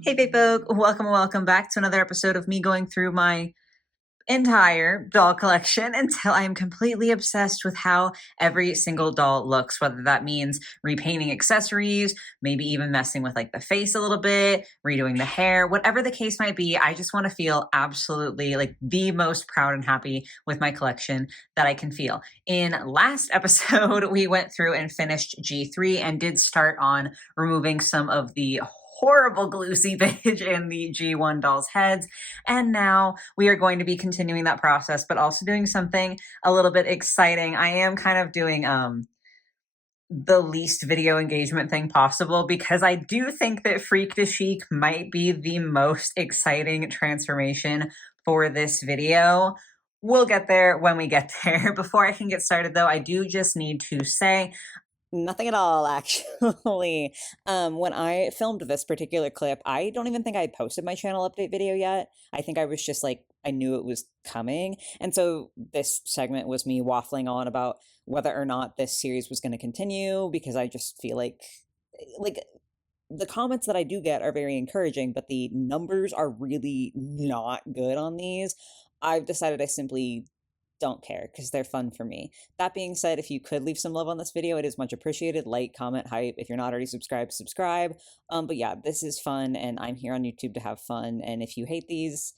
Hey, Fae folk, welcome back to another episode of me going through my entire doll collection until I'm completely obsessed with how every single doll looks, whether that means repainting accessories, maybe even messing with like the face a little bit, redoing the hair, whatever the case might be. I just want to feel absolutely like the most proud and happy with my collection that I can feel. In last episode, we went through and finished G3 and did start on removing some of the horrible glue seepage in the G1 dolls' heads. And now we are going to be continuing that process, but also doing something a little bit exciting. I am kind of doing the least video engagement thing possible because I do think that Freak to Chic might be the most exciting transformation for this video. We'll get there when we get there. Before I can get started though, I do just need to say nothing at all, actually. When I filmed this particular clip, I don't even think I posted my channel update video yet. I think I was just like, I knew it was coming. And so this segment was me waffling on about whether or not this series was going to continue, because I just feel like the comments that I do get are very encouraging, but the numbers are really not good on these. I've decided I simply don't care because they're fun for me. That being said, if you could leave some love on this video, it is much appreciated. Like, comment, hype. If you're not already subscribed, subscribe. But yeah, this is fun, and I'm here on YouTube to have fun. And if you hate these,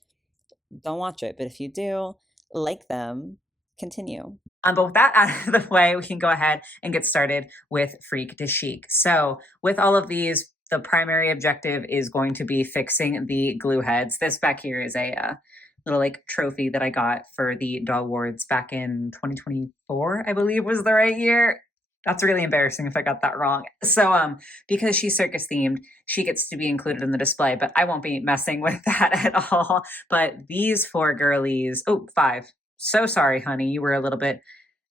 don't watch it. But if you do, like them, continue. But with that out of the way, we can go ahead and get started with Freak to Chic. So with all of these, the primary objective is going to be fixing the glue heads. This back here is a little like trophy that I got for the Doll Awards back in 2024, I believe was the right year. That's really embarrassing if I got that wrong. So because she's circus themed, she gets to be included in the display, but I won't be messing with that at all. But these four girlies, oh, five. So sorry, honey, you were a little bit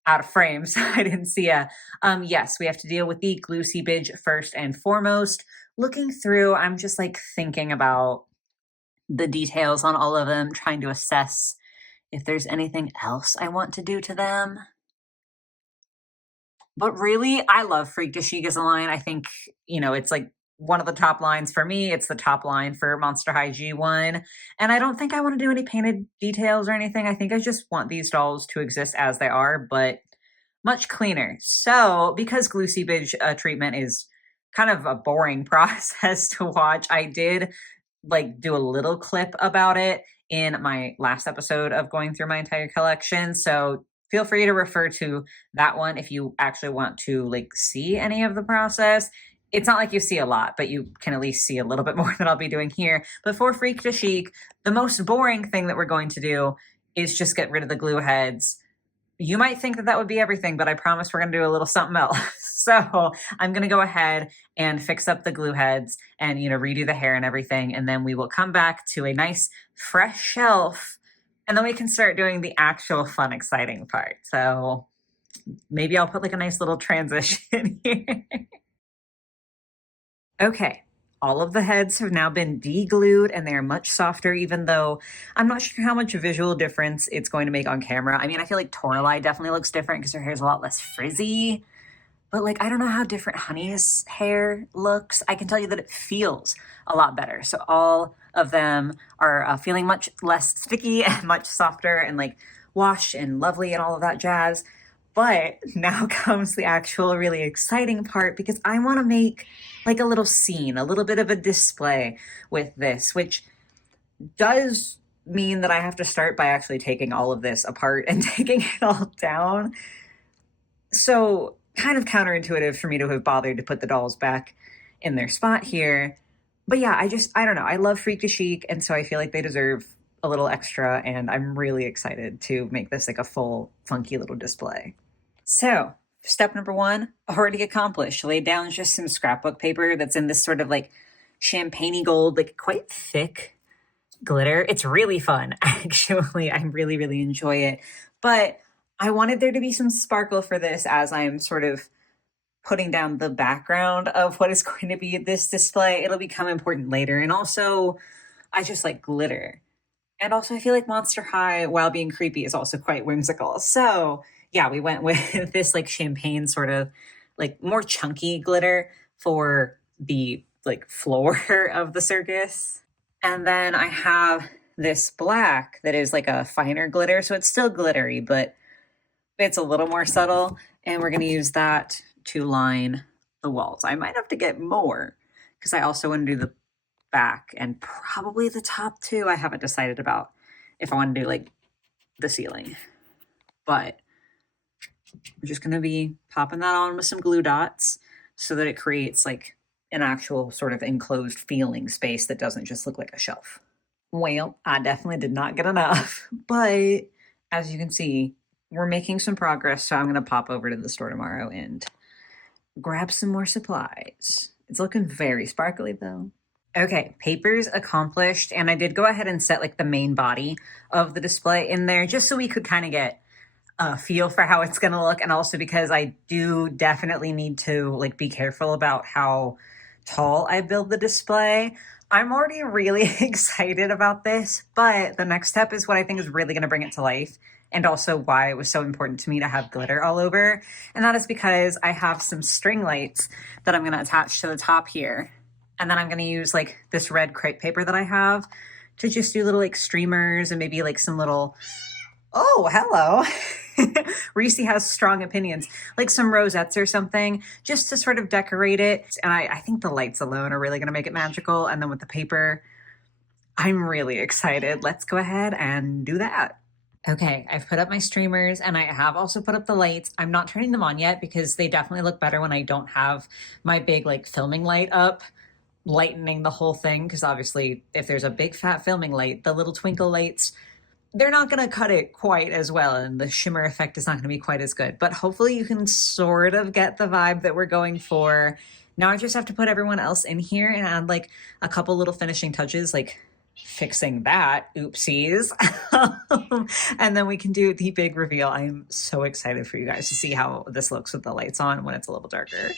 out of frame, so I didn't see ya. Yes, we have to deal with the glue seepage first and foremost. Looking through, I'm just like thinking about the details on all of them, trying to assess if there's anything else I want to do to them. But really, I love Freak to Chic as a line. I think, it's like one of the top lines for me. It's the top line for Monster High G1. And I don't think I want to do any painted details or anything. I think I just want these dolls to exist as they are, but much cleaner. So because glue seepage treatment is kind of a boring process to watch, I did like do a little clip about it in my last episode of going through my entire collection. So feel free to refer to that one if you actually want to like see any of the process. It's not like you see a lot, but you can at least see a little bit more than I'll be doing here. But for Freak to Chic, the most boring thing that we're going to do is just get rid of the glue heads. You might think that that would be everything, but I promise we're going to do a little something else. So I'm going to go ahead and fix up the glue heads and, redo the hair and everything. And then we will come back to a nice fresh shelf. And then we can start doing the actual fun, exciting part. So maybe I'll put like a nice little transition here. Okay. All of the heads have now been de-glued and they're much softer, even though I'm not sure how much visual difference it's going to make on camera. I mean, I feel like Toralei definitely looks different because her hair is a lot less frizzy. But like, I don't know how different Honey's hair looks. I can tell you that it feels a lot better. So all of them are feeling much less sticky and much softer and like washed and lovely and all of that jazz. But now comes the actual really exciting part because I want to make like a little scene, a little bit of a display with this, which does mean that I have to start by actually taking all of this apart and taking it all down. So kind of counterintuitive for me to have bothered to put the dolls back in their spot here. But yeah, I don't know. I love Freak to Chic, and so I feel like they deserve a little extra, and I'm really excited to make this like a full, funky little display. So step number one, already accomplished. Lay down just some scrapbook paper that's in this sort of like champagne-y gold, like quite thick glitter. It's really fun, actually. I really, really enjoy it. But I wanted there to be some sparkle for this as I'm sort of putting down the background of what is going to be this display. It'll become important later. And also, I just like glitter. And also, I feel like Monster High, while being creepy, is also quite whimsical. So yeah, we went with this like champagne sort of like more chunky glitter for the like floor of the circus. And then I have this black that is like a finer glitter. So it's still glittery, but it's a little more subtle. And we're going to use that to line the walls. I might have to get more because I also want to do the back and probably the top too. I haven't decided about if I want to do like the ceiling, but we're just going to be popping that on with some glue dots so that it creates like an actual sort of enclosed feeling space that doesn't just look like a shelf. Well, I definitely did not get enough, but as you can see, we're making some progress. So I'm going to pop over to the store tomorrow and grab some more supplies. It's looking very sparkly though. Okay, papers accomplished. And I did go ahead and set like the main body of the display in there just so we could kind of get a feel for how it's going to look. And also because I do definitely need to like be careful about how tall I build the display. I'm already really excited about this, but the next step is what I think is really going to bring it to life. And also why it was so important to me to have glitter all over. And that is because I have some string lights that I'm going to attach to the top here. And then I'm going to use like this red crepe paper that I have to just do little like streamers and maybe like some little, oh, hello. Reese has strong opinions, like some rosettes or something, just to sort of decorate it. And I think the lights alone are really going to make it magical. And then with the paper, I'm really excited. Let's go ahead and do that. Okay, I've put up my streamers and I have also put up the lights. I'm not turning them on yet because they definitely look better when I don't have my big like filming light up, lightening the whole thing. Because obviously, if there's a big fat filming light, the little twinkle lights, they're not going to cut it quite as well. And the shimmer effect is not going to be quite as good. But hopefully, you can sort of get the vibe that we're going for. Now I just have to put everyone else in here and add like a couple little finishing touches, like fixing that, oopsies. And then we can do the big reveal. I'm so excited for you guys to see how this looks with the lights on when it's a little darker.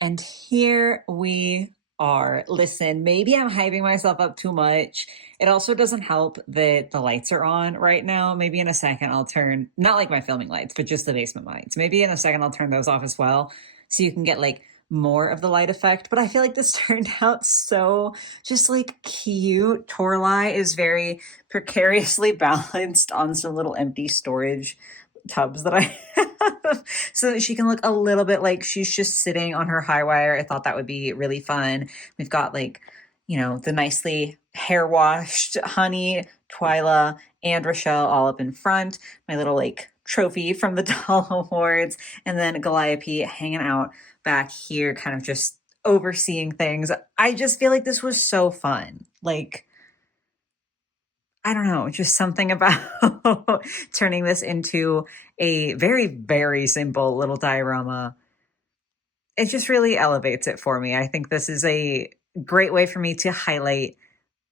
And here we are. Listen, maybe I'm hyping myself up too much. It also doesn't help that the lights are on right now. Maybe in a second I'll turn, not like my filming lights, but just the basement lights. Maybe in a second I'll turn those off as well so you can get like more of the light effect. But I feel like this turned out so just like cute. Torlai is very precariously balanced on some little empty storage tubs that I have so that she can look a little bit like she's just sitting on her high wire. I thought that would be really fun. We've got like, you know, the nicely hair washed Honey, Twyla, and Rochelle all up in front. My little like trophy from the Doll Awards, and then Calliope hanging out back here, kind of just overseeing things. I just feel like this was so fun. Like, I don't know, just something about turning this into a very, very simple little diorama. It just really elevates it for me. I think this is a great way for me to highlight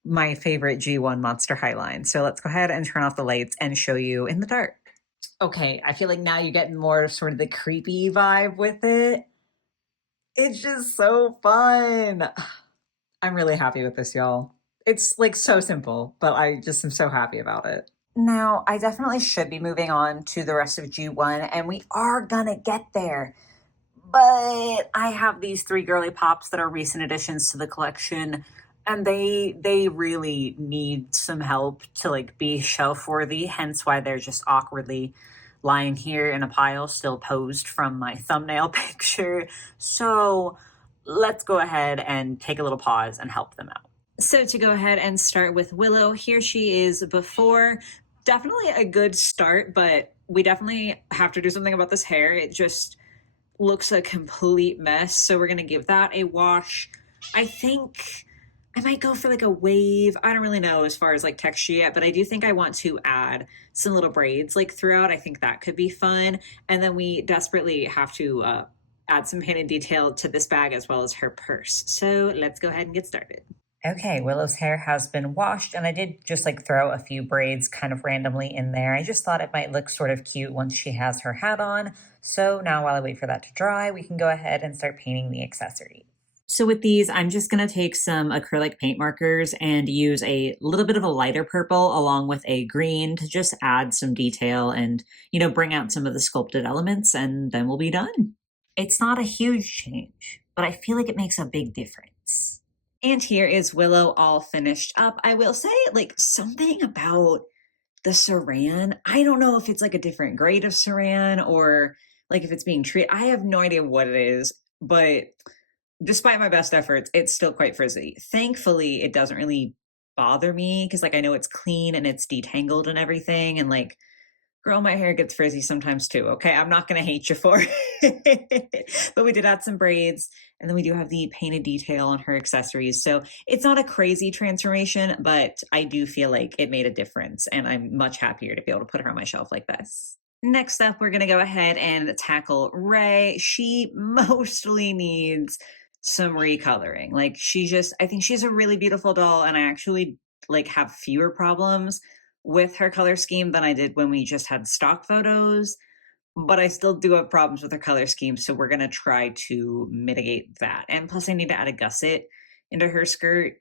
my favorite G1 Monster Highline. So let's go ahead and turn off the lights and show you in the dark. Okay, I feel like now you're getting more of sort of the creepy vibe with it. It's just so fun. I'm really happy with this, y'all. It's like so simple, but I just am so happy about it. Now, I definitely should be moving on to the rest of G1, and we are gonna get there. But I have these three girly pops that are recent additions to the collection, and they really need some help to like be shelf worthy, hence why they're just awkwardly lying here in a pile, still posed from my thumbnail picture. So let's go ahead and take a little pause and help them out. So to go ahead and start with Willow, here she is before. Definitely a good start, but we definitely have to do something about this hair. It just looks a complete mess. So we're going to give that a wash. I think I might go for like a wave. I don't really know as far as like texture yet, but I do think I want to add some little braids like throughout. I think that could be fun. And then we desperately have to add some hidden detail to this bag as well as her purse. So let's go ahead and get started. Okay, Willow's hair has been washed, and I did just like throw a few braids kind of randomly in there. I just thought it might look sort of cute once she has her hat on. So now while I wait for that to dry, we can go ahead and start painting the accessory. So with these, I'm just going to take some acrylic paint markers and use a little bit of a lighter purple along with a green to just add some detail and, you know, bring out some of the sculpted elements, and then we'll be done. It's not a huge change, but I feel like it makes a big difference. And here is Willow all finished up. I will say, like, something about the saran. I don't know if it's like a different grade of saran or like if it's being treated. I have no idea what it is, but despite my best efforts, it's still quite frizzy. Thankfully, it doesn't really bother me because, like, I know it's clean and it's detangled and everything. And, like, girl, my hair gets frizzy sometimes too. Okay. I'm not going to hate you for it. But we did add some braids and then we do have the painted detail on her accessories. So it's not a crazy transformation, but I do feel like it made a difference. And I'm much happier to be able to put her on my shelf like this. Next up, we're going to go ahead and tackle Ray. She mostly needs some recoloring. Like, I think she's a really beautiful doll. And I actually like have fewer problems with her color scheme than I did when we just had stock photos, but I still do have problems with her color scheme. So we're going to try to mitigate that. And plus, I need to add a gusset into her skirt.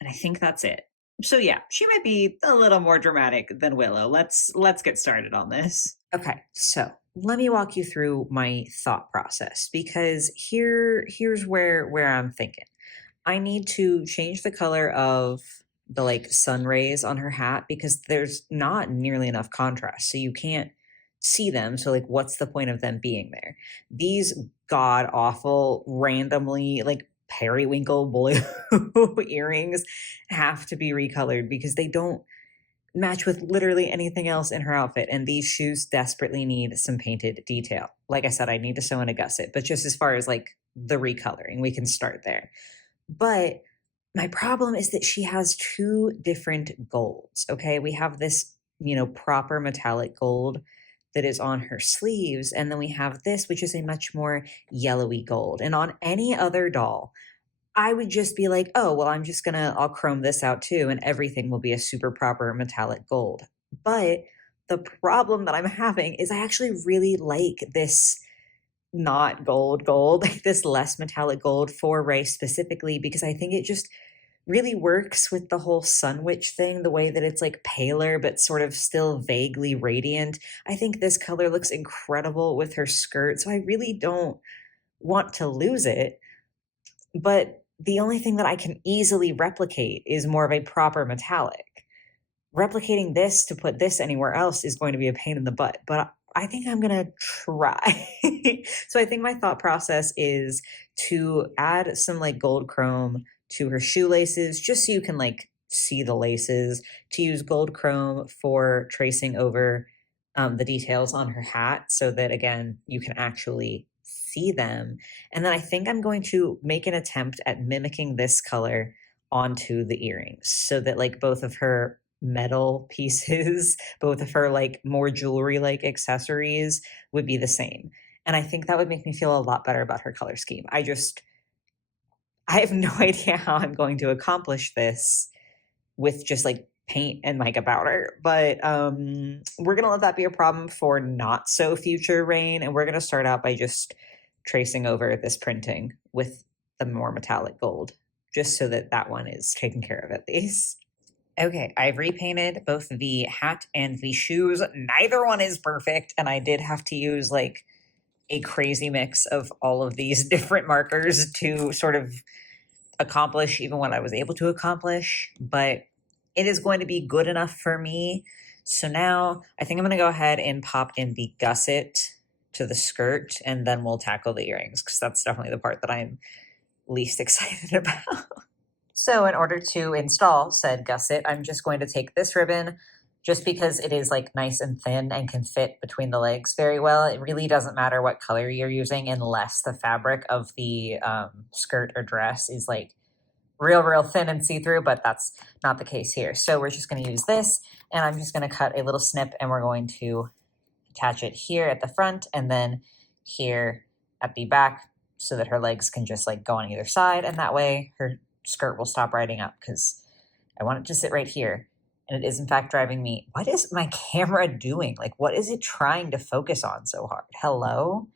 And I think that's it. So yeah, she might be a little more dramatic than Willow. Let's get started on this. Okay, so let me walk you through my thought process because here's where I'm thinking. I need to change the color of the like sun rays on her hat because there's not nearly enough contrast. So you can't see them. So like what's the point of them being there? These god awful randomly like periwinkle blue earrings have to be recolored because they don't match with literally anything else in her outfit. And these shoes desperately need some painted detail. Like I said, I need to sew in a gusset, but just as far as like the recoloring, we can start there. But my problem is that she has two different golds. Okay. We have this, proper metallic gold that is on her sleeves. And then we have this, which is a much more yellowy gold. And on any other doll, I would just be like, oh, well, I'll chrome this out too. And everything will be a super proper metallic gold. But the problem that I'm having is I actually really like this not gold, like this less metallic gold for Ray specifically, because I think it just really works with the whole sun witch thing, the way that it's like paler, but sort of still vaguely radiant. I think this color looks incredible with her skirt. So I really don't want to lose it. But the only thing that I can easily replicate is more of a proper metallic. Replicating this to put this anywhere else is going to be a pain in the butt, but I think I'm going to try. So I think my thought process is to add some like gold chrome to her shoelaces, just so you can like see the laces, to use gold chrome for tracing over the details on her hat so that again, you can actually see them. And then I think I'm going to make an attempt at mimicking this color onto the earrings so that like both of her metal pieces, both of her like more jewelry like accessories would be the same. And I think that would make me feel a lot better about her color scheme. I have no idea how I'm going to accomplish this with just like paint and mica powder, but we're gonna let that be a problem for not so future rain, and we're gonna start out by just tracing over this printing with the more metallic gold, just so that that one is taken care of at least. Okay, I've repainted both the hat and the shoes. Neither one is perfect, and I did have to use like a crazy mix of all of these different markers to sort of accomplish even what I was able to accomplish, but it is going to be good enough for me. So now I think I'm going to go ahead and pop in the gusset to the skirt, and then we'll tackle the earrings because that's definitely the part that I'm least excited about. So in order to install said gusset, I'm just going to take this ribbon just because it is like nice and thin and can fit between the legs very well. It really doesn't matter what color you're using unless the fabric of the skirt or dress is like real thin and see-through, but that's not the case here. So we're just going to use this, and I'm just going to cut a little snip, and we're going to attach it here at the front and then here at the back so that her legs can just like go on either side, and that way her skirt will stop riding up because I want it to sit right here. And it is in fact driving me. What is my camera doing? Like, what is it trying to focus on so hard? Hello?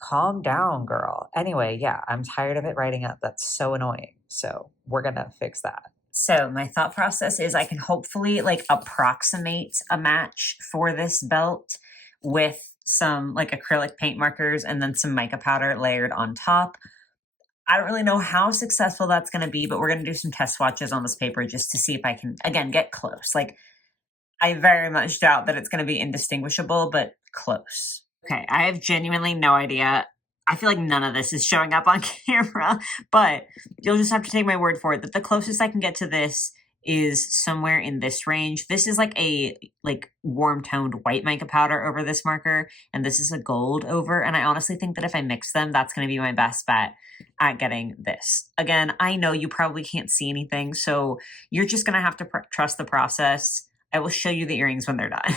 Calm down, girl. Anyway, yeah, I'm tired of it riding up. That's so annoying. So we're going to fix that. So my thought process is I can hopefully like approximate a match for this belt with some like acrylic paint markers and then some mica powder layered on top. I don't really know how successful that's going to be, but we're going to do some test swatches on this paper just to see if I can, again, get close. Like, I very much doubt that it's going to be indistinguishable, but close. Okay, I have genuinely no idea. I feel like none of this is showing up on camera, but you'll just have to take my word for it that the closest I can get to this is somewhere in this range. This is like a warm toned white mica powder over this marker, and this is a gold over. And I honestly think that if I mix them, that's going to be my best bet at getting this. Again, I know you probably can't see anything, so you're just going to have to trust the process. I will show you the earrings when they're done.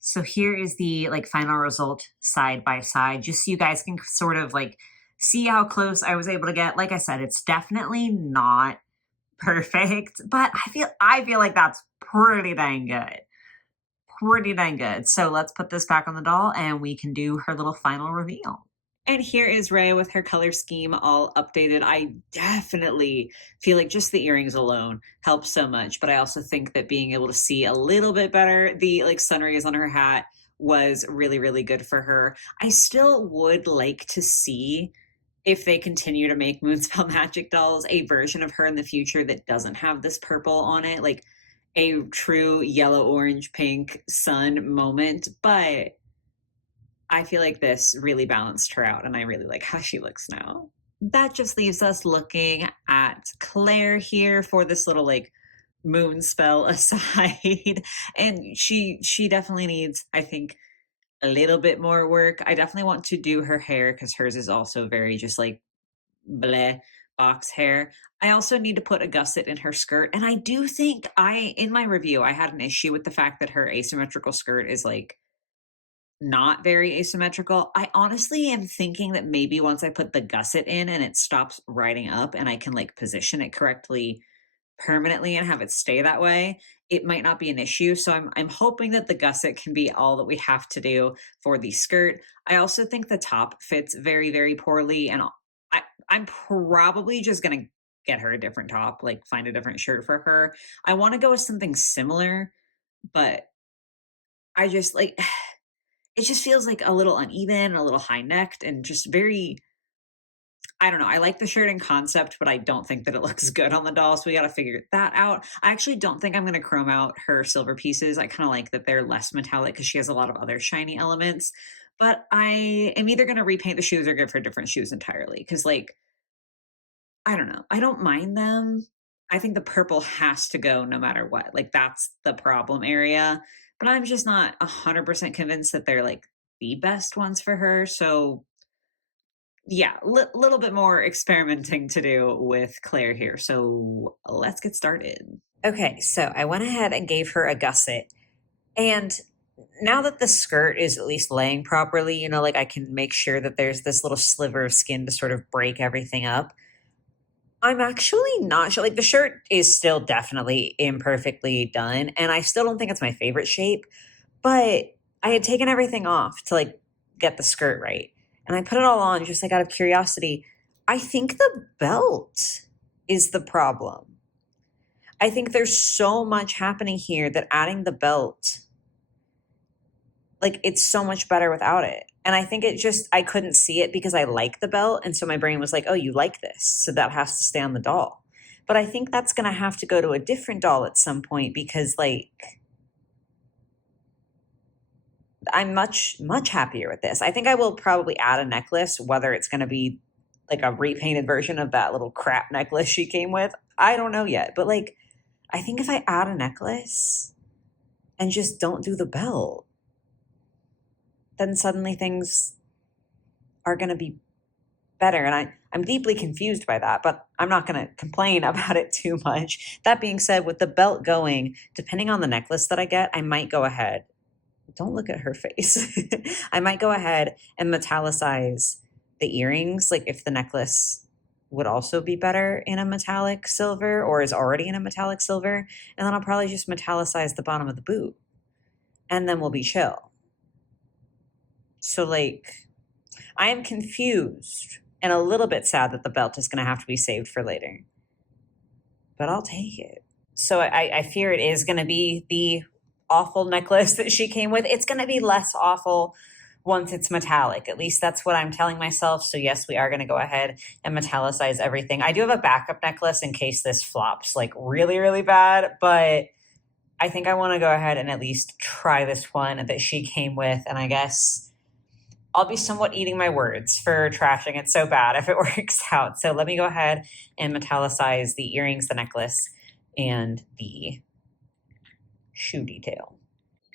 So here is the final result side by side, just so you guys can sort of see how close I was able to get. Like I said, it's definitely not perfect, but I feel like that's pretty dang good. Pretty dang good. So let's put this back on the doll and we can do her little final reveal. And here is Ray with her color scheme all updated. I definitely feel like just the earrings alone helps so much, but I also think that being able to see a little bit better, the sun rays on her hat was really, really good for her. I still would like to see, if they continue to make Moonspell Magic dolls, a version of her in the future that doesn't have this purple on it, like a true yellow, orange, pink sun moment. But I feel like this really balanced her out, and I really like how she looks now. That just leaves us looking at Claire here for this little moon spell aside. And she definitely needs, I think, a little bit more work. I definitely want to do her hair because hers is also very just bleh box hair. I also need to put a gusset in her skirt. And I do think in my review, I had an issue with the fact that her asymmetrical skirt is not very asymmetrical. I honestly am thinking that maybe once I put the gusset in and it stops riding up and I can position it correctly permanently and have it stay that way, it might not be an issue. So I'm hoping that the gusset can be all that we have to do for the skirt. I also think the top fits very, very poorly, and I'm probably just gonna get her a different top, find a different shirt for her. I want to go with something similar, but I just it just feels a little uneven, a little high necked, and just very, I don't know. I like the shirt in concept, but I don't think that it looks good on the doll. So we got to figure that out. I actually don't think I'm going to chrome out her silver pieces. I kind of like that they're less metallic because she has a lot of other shiny elements. But I am either going to repaint the shoes or give her different shoes entirely. Because, I don't know. I don't mind them. I think the purple has to go no matter what. That's the problem area. But I'm just not 100% convinced that they're the best ones for her. So yeah, little bit more experimenting to do with Claire here. So let's get started. Okay, so I went ahead and gave her a gusset. And now that the skirt is at least laying properly, I can make sure that there's this little sliver of skin to sort of break everything up. I'm actually not sure. The shirt is still definitely imperfectly done, and I still don't think it's my favorite shape, but I had taken everything off to get the skirt right. And I put it all on just out of curiosity. I think the belt is the problem. I think there's so much happening here that adding the belt, it's so much better without it. And I think I couldn't see it because I like the belt. And so my brain was like, oh, you like this. So that has to stay on the doll. But I think that's going to have to go to a different doll at some point because I'm much, much happier with this. I think I will probably add a necklace, whether it's going to be a repainted version of that little crap necklace she came with. I don't know yet. But I think if I add a necklace and just don't do the belt, then suddenly things are going to be better. And I'm deeply confused by that, but I'm not going to complain about it too much. That being said, with the belt going, depending on the necklace that I get, I might go ahead. Don't look at her face. I might go ahead and metallicize the earrings, if the necklace would also be better in a metallic silver or is already in a metallic silver. And then I'll probably just metallicize the bottom of the boot. And then we'll be chill. So I am confused and a little bit sad that the belt is going to have to be saved for later. But I'll take it. So I fear it is going to be the awful necklace that she came with. It's going to be less awful once it's metallic. At least that's what I'm telling myself. So yes, we are going to go ahead and metallicize everything. I do have a backup necklace in case this flops like really, really bad, but I think I want to go ahead and at least try this one that she came with. And I guess I'll be somewhat eating my words for trashing it so bad if it works out. So let me go ahead and metallicize the earrings, the necklace, and the shoe detail.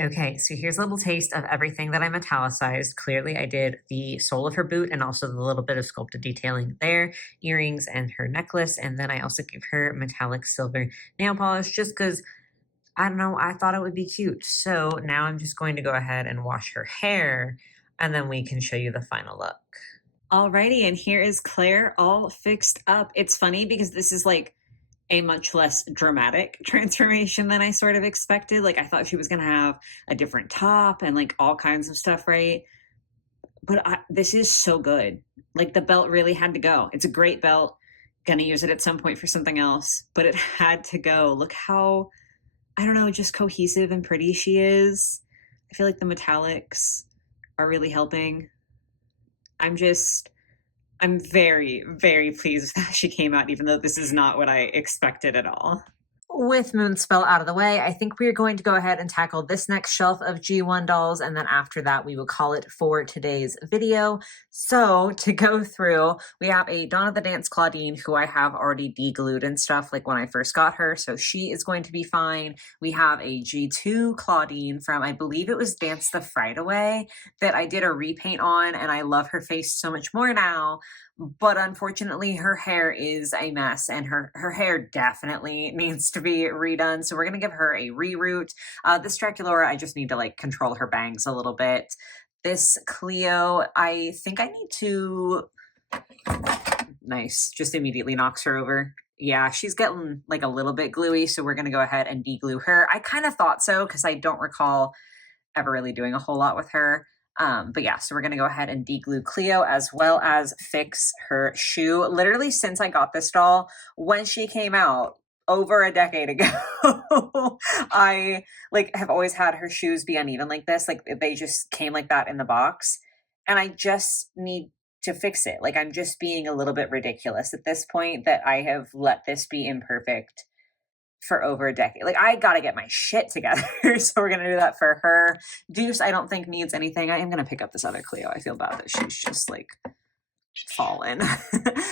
Okay, so here's a little taste of everything that I metallicized. Clearly, I did the sole of her boot and also the little bit of sculpted detailing there, earrings and her necklace. And then I also gave her metallic silver nail polish just because, I don't know, I thought it would be cute. So now I'm just going to go ahead and wash her hair and then we can show you the final look. Alrighty, and here is Claire all fixed up. It's funny because this is like a much less dramatic transformation than I sort of expected. Like I thought she was gonna have a different top and like all kinds of stuff, right? But this is so good. Like the belt really had to go. It's a great belt. Gonna use it at some point for something else, but it had to go. Look how, I don't know, just cohesive and pretty she is. I feel like the metallics are really helping. I'm very, very pleased that she came out, even though this is not what I expected at all. With Moonspell out of the way, I think we are going to go ahead and tackle this next shelf of G1 dolls, and then after that, we will call it for today's video. So, to go through, we have a Dawn of the Dance Claudine, who I have already deglued and stuff, like when I first got her, so she is going to be fine. We have a G2 Claudine from, I believe it was Dance the Fright Away, that I did a repaint on, and I love her face so much more now. But unfortunately, her hair is a mess, and her hair definitely needs to be redone. So we're going to give her a reroot. This Draculaura, I just need to like control her bangs a little bit. This Cleo, I think I need to... Nice. Just immediately knocks her over. Yeah, she's getting like a little bit gluey, so we're going to go ahead and deglue her. I kind of thought so because I don't recall ever really doing a whole lot with her. But yeah, so we're going to go ahead and deglue Cleo as well as fix her shoe. Literally since I got this doll, when she came out over a decade ago, I like have always had her shoes be uneven like this. Like they just came like that in the box. And I just need to fix it. Like I'm just being a little bit ridiculous at this point that I have let this be imperfect for over a decade. Like I gotta get my shit together. So we're gonna do that for her. Deuce, I don't think needs anything. I am gonna pick up this other Cleo. I feel bad that she's just like fallen.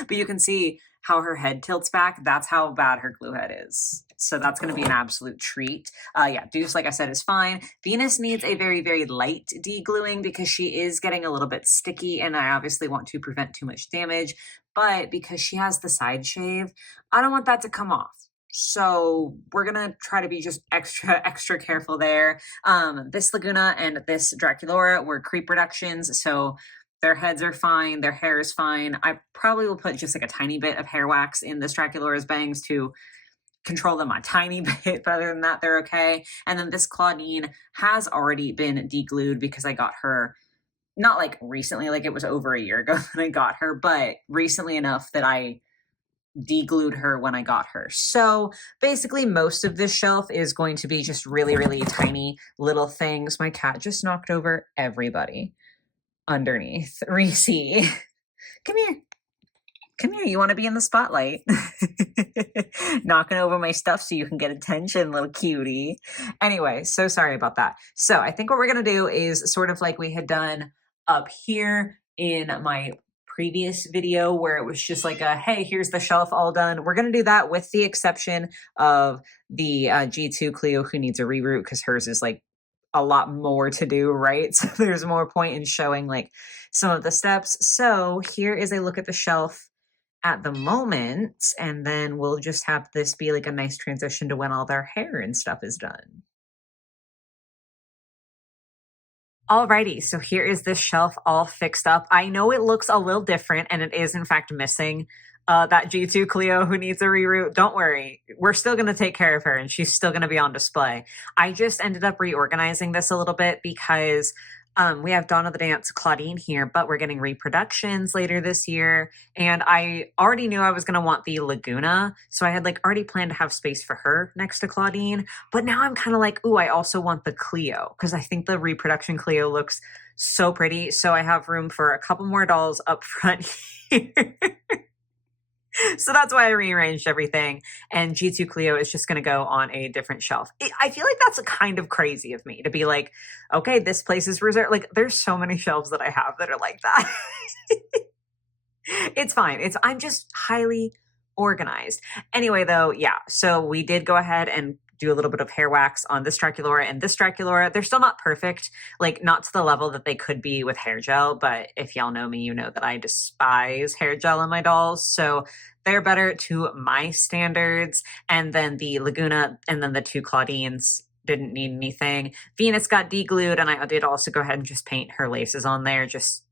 But you can see how her head tilts back. That's how bad her glue head is. So that's going to be an absolute treat. Yeah, Deuce, like I said, is fine. Venus needs a very, very light degluing because she is getting a little bit sticky, and I obviously want to prevent too much damage. But because she has the side shave, I don't want that to come off. So we're gonna try to be just extra careful there. This Laguna and this Draculaura were creep reductions, so their heads are fine, their hair is fine. I probably will put just like a tiny bit of hair wax in this Draculaura's bangs to control them a tiny bit, but other than that, they're okay. And then this Claudine has already been deglued because I got her, not like recently, like it was over a year ago that I got her, but recently enough that I deglued her when I got her. So basically most of this shelf is going to be just really, really tiny little things. My cat just knocked over everybody underneath. Reese, come here. Come here, you want to be in the spotlight? Knocking over my stuff so you can get attention, little cutie. Anyway, so sorry about that. So I think what we're going to do is sort of like we had done up here in my previous video where it was just like a, hey, here's the shelf all done. We're going to do that with the exception of the G2 Cleo who needs a reroute because hers is like a lot more to do, right? So there's more point in showing like some of the steps. So here is a look at the shelf at the moment, and then we'll just have this be like a nice transition to when all their hair and stuff is done. Alrighty, so here is this shelf all fixed up. I know it looks a little different, and it is in fact missing that G2 Cleo who needs a reroute. Don't worry, we're still going to take care of her, and she's still going to be on display. I just ended up reorganizing this a little bit because We have Dawn of the Dance Claudine here, but we're getting reproductions later this year. And I already knew I was going to want the Laguna. So I had like already planned to have space for her next to Claudine. But now I'm kind of like, ooh, I also want the Cleo because I think the reproduction Cleo looks so pretty. So I have room for a couple more dolls up front here. So that's why I rearranged everything. And G2 Clio is just going to go on a different shelf. I feel like that's a kind of crazy of me to be like, okay, this place is reserved. Like, there's so many shelves that I have that are like that. It's fine. I'm just highly organized. Anyway, though, yeah. So we did go ahead and do a little bit of hair wax on this Draculaura and this Draculaura. They're still not perfect, like not to the level that they could be with hair gel. But if y'all know me, you know that I despise hair gel in my dolls. So they're better to my standards. And then the Laguna and then the two Claudines didn't need anything. Venus got deglued, and I did also go ahead and just paint her laces on there just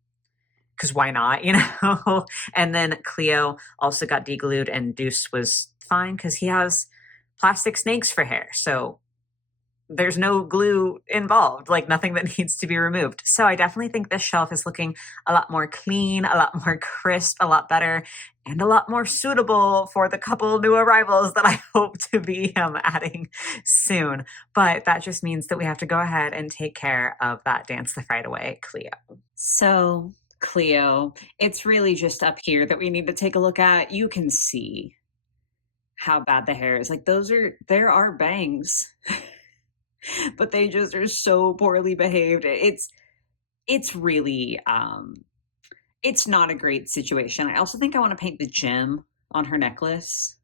because why not, you know? And then Cleo also got deglued, and Deuce was fine because he has plastic snakes for hair. So there's no glue involved, like nothing that needs to be removed. So I definitely think this shelf is looking a lot more clean, a lot more crisp, a lot better, and a lot more suitable for the couple new arrivals that I hope to be adding soon. But that just means that we have to go ahead and take care of that Dance the Fright Away Cleo. So Cleo, it's really just up here that we need to take a look at. You can see how bad the hair is. Like there are bangs, but they just are so poorly behaved. It's really it's not a great situation. I also think I want to paint the gem on her necklace.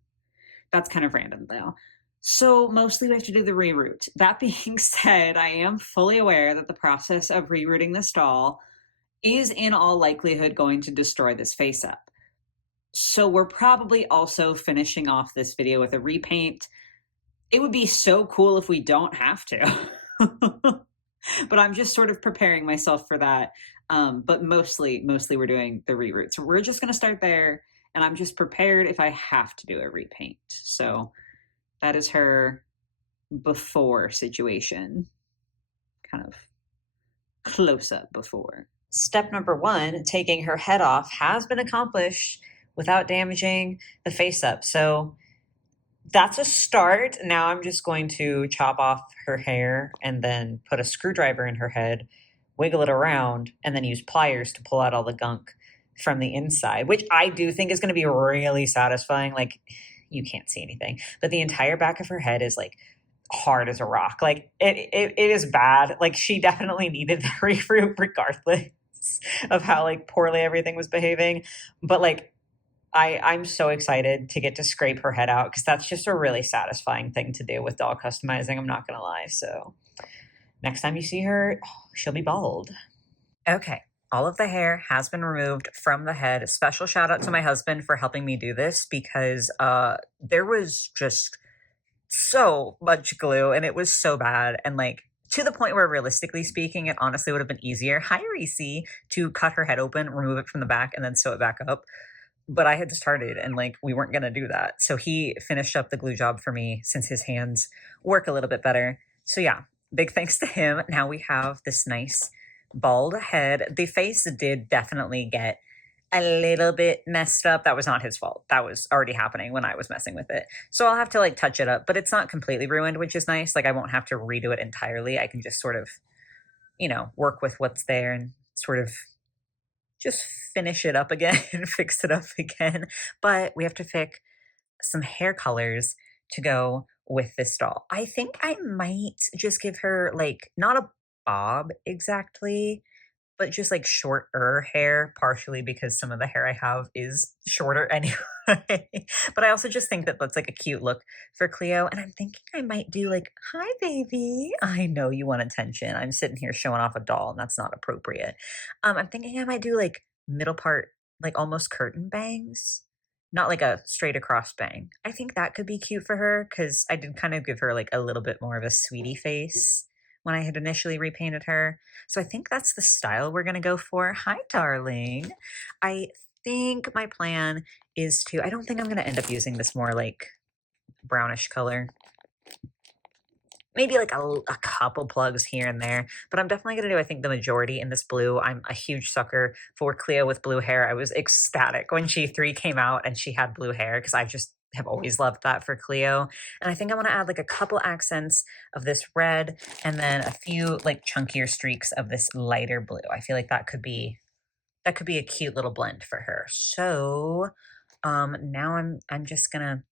That's kind of random though. So mostly we have to do the reroute. That being said, I am fully aware that the process of rerouting this doll is in all likelihood going to destroy this face up. So we're probably also finishing off this video with a repaint. It would be so cool if we don't have to. But I'm just sort of preparing myself for that. But mostly we're doing the reroute. So we're just going to start there, and I'm just prepared if I have to do a repaint. So that is her before situation, kind of close up before. Step number 1, taking her head off, has been accomplished without damaging the face up. So that's a start. Now I'm just going to chop off her hair and then put a screwdriver in her head, wiggle it around, and then use pliers to pull out all the gunk from the inside, which I do think is going to be really satisfying. Like, you can't see anything, but the entire back of her head is like hard as a rock. Like it is bad. Like she definitely needed the reroute regardless of how like poorly everything was behaving. But like I'm so excited to get to scrape her head out because that's just a really satisfying thing to do with doll customizing. I'm not gonna lie. So next time you see her, she'll be bald. Okay. All of the hair has been removed from the head. Special shout out to my husband for helping me do this because there was just so much glue and it was so bad. And like to the point where realistically speaking, it honestly would have been easier, hi Reese, to cut her head open, remove it from the back, and then sew it back up. But I had started and like we weren't going to do that. So he finished up the glue job for me since his hands work a little bit better. So yeah, big thanks to him. Now we have this nice bald head. The face did definitely get a little bit messed up. That was not his fault. That was already happening when I was messing with it. So I'll have to like touch it up, but it's not completely ruined, which is nice. Like I won't have to redo it entirely. I can just sort of, work with what's there and sort of just finish it up again and fix it up again. But we have to pick some hair colors to go with this doll. I think I might just give her like not a bob exactly, but just like shorter hair, partially because some of the hair I have is shorter anyway. But I also just think that that's like a cute look for Cleo. And I'm thinking I might do like, hi, baby. I know you want attention. I'm sitting here showing off a doll, and that's not appropriate. I'm thinking I might do like middle part, like almost curtain bangs, not like a straight across bang. I think that could be cute for her because I did kind of give her like a little bit more of a sweetie face when I had initially repainted her. So I think that's the style we're going to go for. Hi, darling. I think my plan is to, I don't think I'm going to end up using this more like brownish color. maybe like a couple plugs here and there, but I'm definitely going to do, I think, the majority in this blue. I'm a huge sucker for Cleo with blue hair. I was ecstatic when she 3 came out and she had blue hair because I just have always loved that for Cleo. And I think I want to add like a couple accents of this red and then a few like chunkier streaks of this lighter blue. I feel like that could be a cute little blend for her. So now I'm just gonna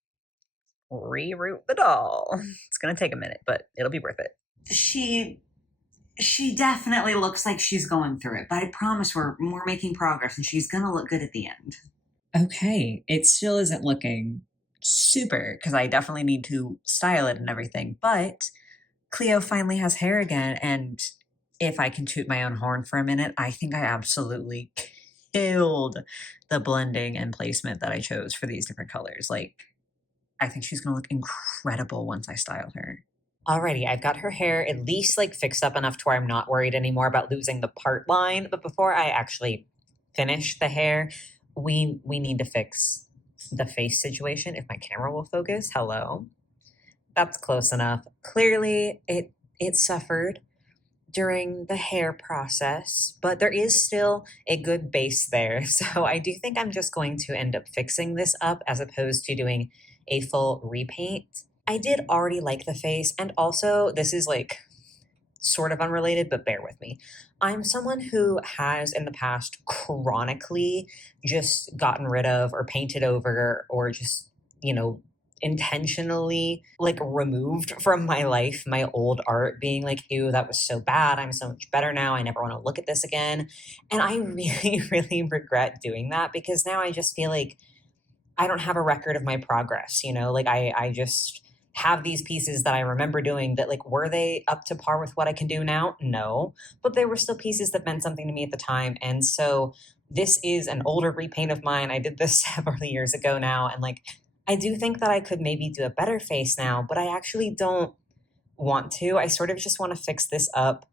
reroute the doll. It's gonna take a minute, but it'll be worth it. She definitely looks like she's going through it, but I promise we're making progress and she's gonna look good at the end. Okay, it still isn't looking super because I definitely need to style it and everything, but Cleo finally has hair again, and if I can toot my own horn for a minute, I think I absolutely killed the blending and placement that I chose for these different colors. Like, I think she's gonna look incredible once I style her. Alrighty, I've got her hair at least like fixed up enough to where I'm not worried anymore about losing the part line. But before I actually finish the hair, we need to fix the face situation. If my camera will focus, hello. That's close enough. Clearly, it suffered during the hair process, but there is still a good base there. So I do think I'm just going to end up fixing this up as opposed to doing a full repaint. I did already like the face, and also this is like sort of unrelated, but bear with me. I'm someone who has in the past chronically just gotten rid of or painted over or just, you know, intentionally like removed from my life my old art, being like, ew, that was so bad. I'm so much better now. I never want to look at this again. And I really, really regret doing that because now I just feel like I don't have a record of my progress, you know? Like I just have these pieces that I remember doing that like were they up to par with what I can do now? No. But they were still pieces that meant something to me at the time. And so this is an older repaint of mine. I did this several years ago now and like I do think that I could maybe do a better face now, but I actually don't want to. I sort of just want to fix this up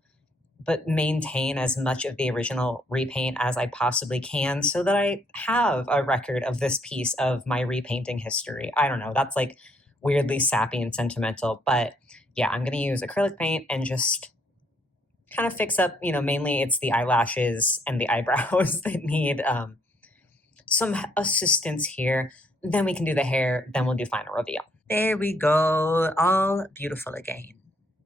but maintain as much of the original repaint as I possibly can so that I have a record of this piece of my repainting history. I don't know. That's like weirdly sappy and sentimental, but yeah, I'm going to use acrylic paint and just kind of fix up, you know, mainly it's the eyelashes and the eyebrows that need some assistance here. Then we can do the hair, then we'll do final reveal. There we go. All beautiful again.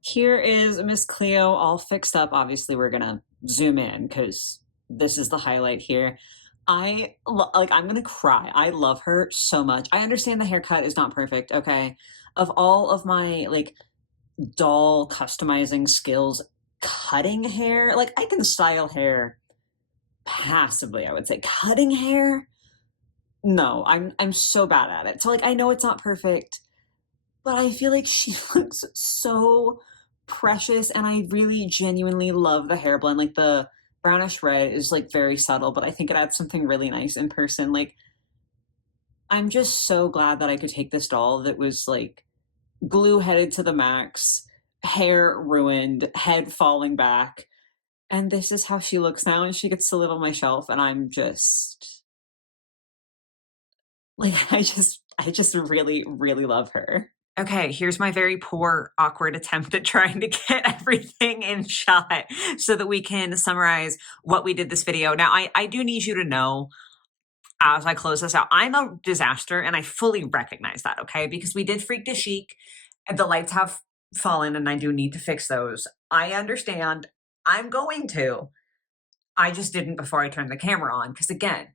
Here is Miss Cleo all fixed up. Obviously, we're gonna zoom in because this is the highlight here. I'm gonna cry. I love her so much. I understand the haircut is not perfect, okay? Of all of my like doll customizing skills, cutting hair, like I can style hair passively, I would say. Cutting hair? No, I'm so bad at it. So like I know it's not perfect, but I feel like she looks so precious and I really genuinely love the hair blend. Like the brownish red is like very subtle, but I think it adds something really nice in person. Like I'm just so glad that I could take this doll that was like glue headed to the max, hair ruined, head falling back, and this is how she looks now and she gets to live on my shelf and I'm just like I just really really love her. Okay, here's my very poor, awkward attempt at trying to get everything in shot so that we can summarize what we did this video. Now, I do need you to know as I close this out, I'm a disaster and I fully recognize that, okay? Because we did Freak to Chic and the lights have fallen and I do need to fix those. I understand. I'm going to. I just didn't before I turned the camera on because, again,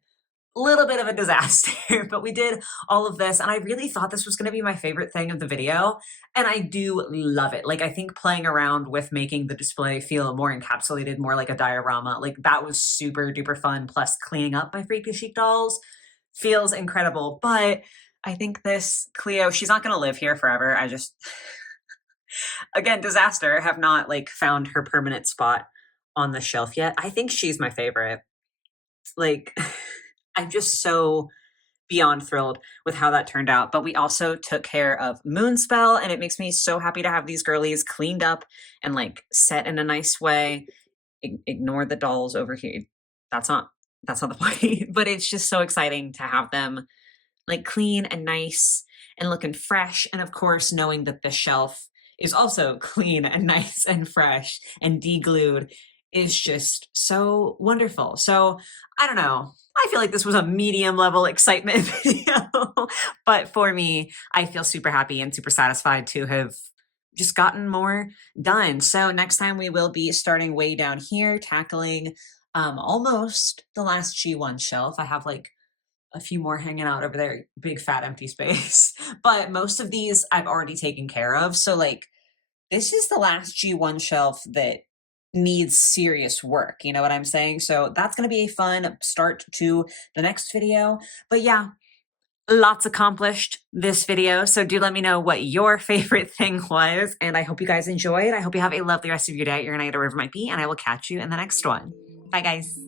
little bit of a disaster, but we did all of this and I really thought this was going to be my favorite thing of the video and I do love it. Like I think playing around with making the display feel more encapsulated, more like a diorama, like that was super duper fun. Plus cleaning up my Freaky Chic dolls feels incredible, but I think this Cleo, she's not going to live here forever. I just, again, disaster, have not like found her permanent spot on the shelf yet. I think she's my favorite. Like, I'm just so beyond thrilled with how that turned out. But we also took care of Moonspell, and it makes me so happy to have these girlies cleaned up and like set in a nice way. Ignore the dolls over here. That's not that's not the point. But it's just so exciting to have them like clean and nice and looking fresh. And of course, knowing that the shelf is also clean and nice and fresh and deglued is just so wonderful. So I don't know. I feel like this was a medium level excitement video, but for me, I feel super happy and super satisfied to have just gotten more done. So next time we will be starting way down here, tackling almost the last G1 shelf. I have like a few more hanging out over there, big fat empty space. But most of these I've already taken care of. So like this is the last G1 shelf that needs serious work. You know what I'm saying? So that's going to be a fun start to the next video. But yeah, lots accomplished this video. So do let me know what your favorite thing was. And I hope you guys enjoyed. I hope you have a lovely rest of your day, your night, or whatever it might be. And I will catch you in the next one. Bye, guys.